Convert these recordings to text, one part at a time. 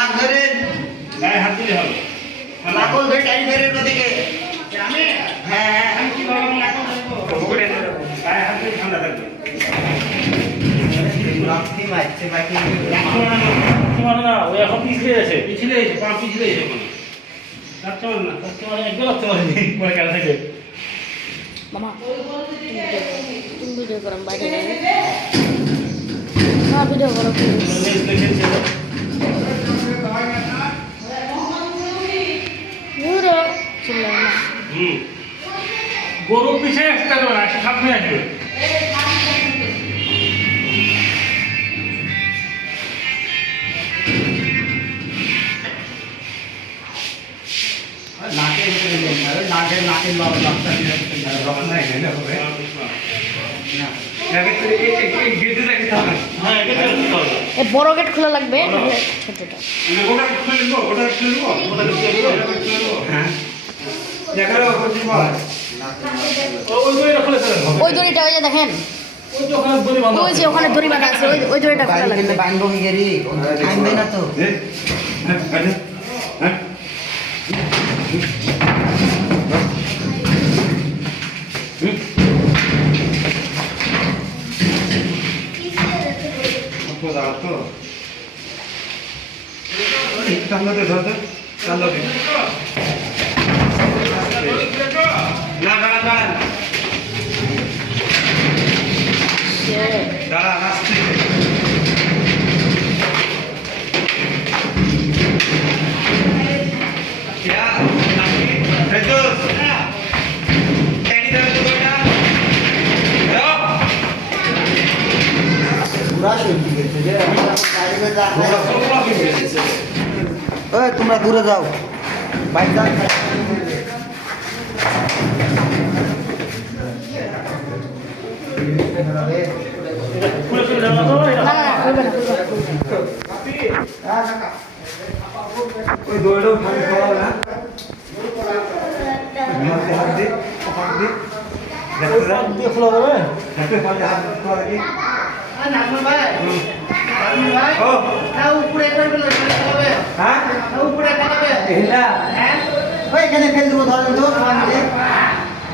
লাগ ধরেন, গায়ে হাত দিলে হবে। লাকল ধরে টাইট ধরেন ওদিকে। আমি হ্যাঁ আমি কি করব লাকল ধরবো? গায়ে হাত দিলে ঠান্ডা থাকবে। লাথি মারছে বাকি মানে না ওই এখন পিছলে আছে পা পিছলে এসে কোনো লাগতে পারে না একদম লাগতে পারেনি পরে খেলা থেকে মামা তুমি ভিডিও করো বাইরে হ্যাঁ ভিডিও করো চিল্লাও না গরু পিছিয়ে আসতে পারবে না সামনে আসবে নাকে নাকের নাকের লাগতা রকম নাই না হবে না নাকে এই গেটে রাখতে হবে। হ্যাঁ এটা করতে হবে এই বড় গেট খোলা লাগবে নাহলে ছোটটা ওটা খুলে নিব ওটা খুলে নিব হ্যাঁ দেখালো করতে পার ওই দড়িটা খুলে ফেলেন ওই দড়িটা ওই যে দেখেন ওই যে ওখানে দড়ি বাঁধা ওই যে ওখানে দড়ি বাঁধা আছে ওই দড়িটা খোলা লাগবে বানবো কি গেরি থামবে না তো তো কান্দাতে ধর তো কান্দাতে না দাঁড়া দাঁড়া দাঁড়া আসতে क्या नाकी रेजोस कैडी दे तो बेटा रो पूरा शुरू करते जे गाड़ी में जा ओए तुम दूर जाओ बाइक जा খুলে ফেলে দেওয়া তো না না খুলবে না कोई दौड़ो उठा के खाओ ना हाथ दे देखते দিয়ে খোলা যাবে देखते हाथ खा लगी নাজমুল ভাই নাজমুল ভাই ओ না উপরে করবে না চলে हां না উপরে করবে এলা হ্যাঁ ওই এখানে ফেল দেব ধরেন তো আমাকে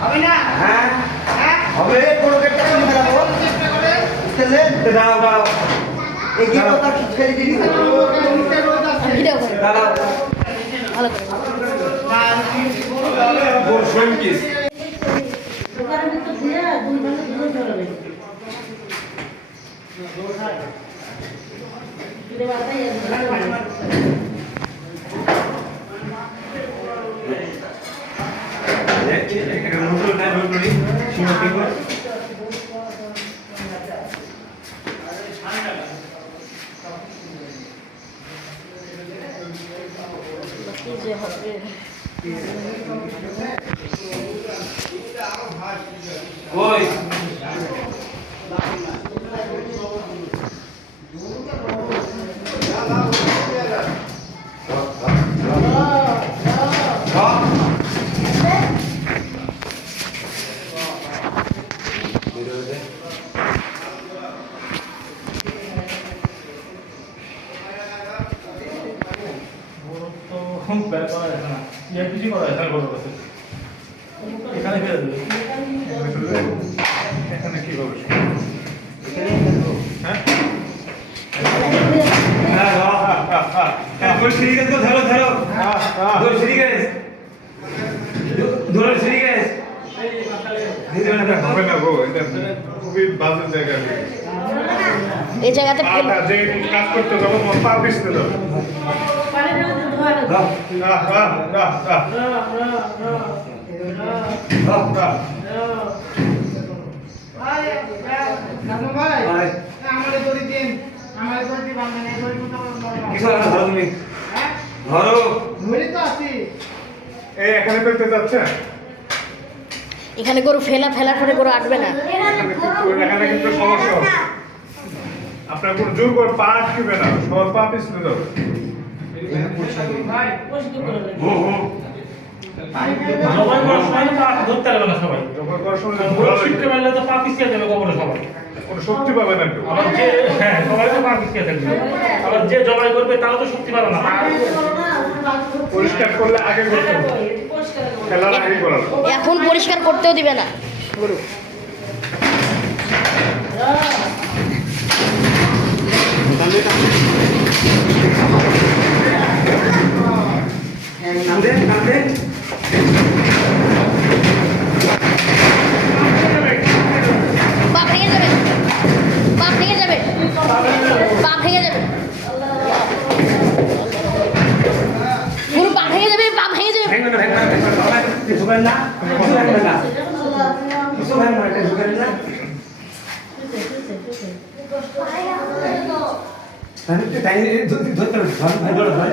হবে না হ্যাঁ হ্যাঁ হবে কোনো কেটে আমি ফেলাবো চেষ্টা করে চলে দাঁড়াও দাঁড়াও এই কি কথা ফেলে দিবি ভিডিও করো দাঁড়াও ভালো করে গোল শোন কিস এটা মোটর না মোটর সীমা কি করে বাকি যে হবে ওই তো বের করা যায় না ইয়ার কিছু করা যায় না গরু কাছে এখানে ফেলে দেবে এখানে কি হবে হ্যাঁ गोल श्री गए तो धरो धरो गोल श्री गए दोनों श्री गए धीरे धीरे হবে না গো এটা খুবই বাজে জায়গা এই জায়গাতে ফেল আটা যে কাজ করতে যাবো তোমার পা পিছতে যাবে নাজমুল ভাই আমারে দড়ি দিন আমারে দড়ি বাঁধেন এই দড়ি মতো কিছু না ধরো তুমি হ্যাঁ ধরো ধরি তো আছি এই এখানে পেতে যাচ্ছে এখানে গরু ফেলার পরে গরু আটবে না এখানে কিন্তু সমস্যা হবে আপনার কোনো জোর করে পা আটকিবে না সবার পা পিছনে যাবে ভাই পরিষ্কার করে দেন হুম হুম সবাই ধরতে পারবে না সবাই যখন করার সময় গরু শিখতে পারলে তো পা পিছিয়ে যাবে কবরে সবাই কোনো শক্তি পাবে না কেউ। আবার যে হ্যাঁ সবাই তো পা পিছলে থাকবে আবার যে জবাই করবে তাও তো শক্তি পাবে না পরিষ্কার করলে আগে করতে হবে, খেলার আগে করা লাগবে। এখন পরিষ্কার করতেও দিবে না গরু। নামবে নামবে পা ভেঙে যাবে, পা ভেঙে যাবে, পা ভেঙে যাবে, পুরো পা ভেঙে যাবে, পা ভেঙে যাবে। ভেঙে না ভেঙে না কিছু করেন না কিছু করেন না কিছু করেন না কিছু করেন না তাই ধরতে হবে ভাই বড় ভাই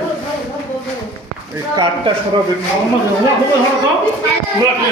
এই কাঠটা সরাবেন না। ধরো তো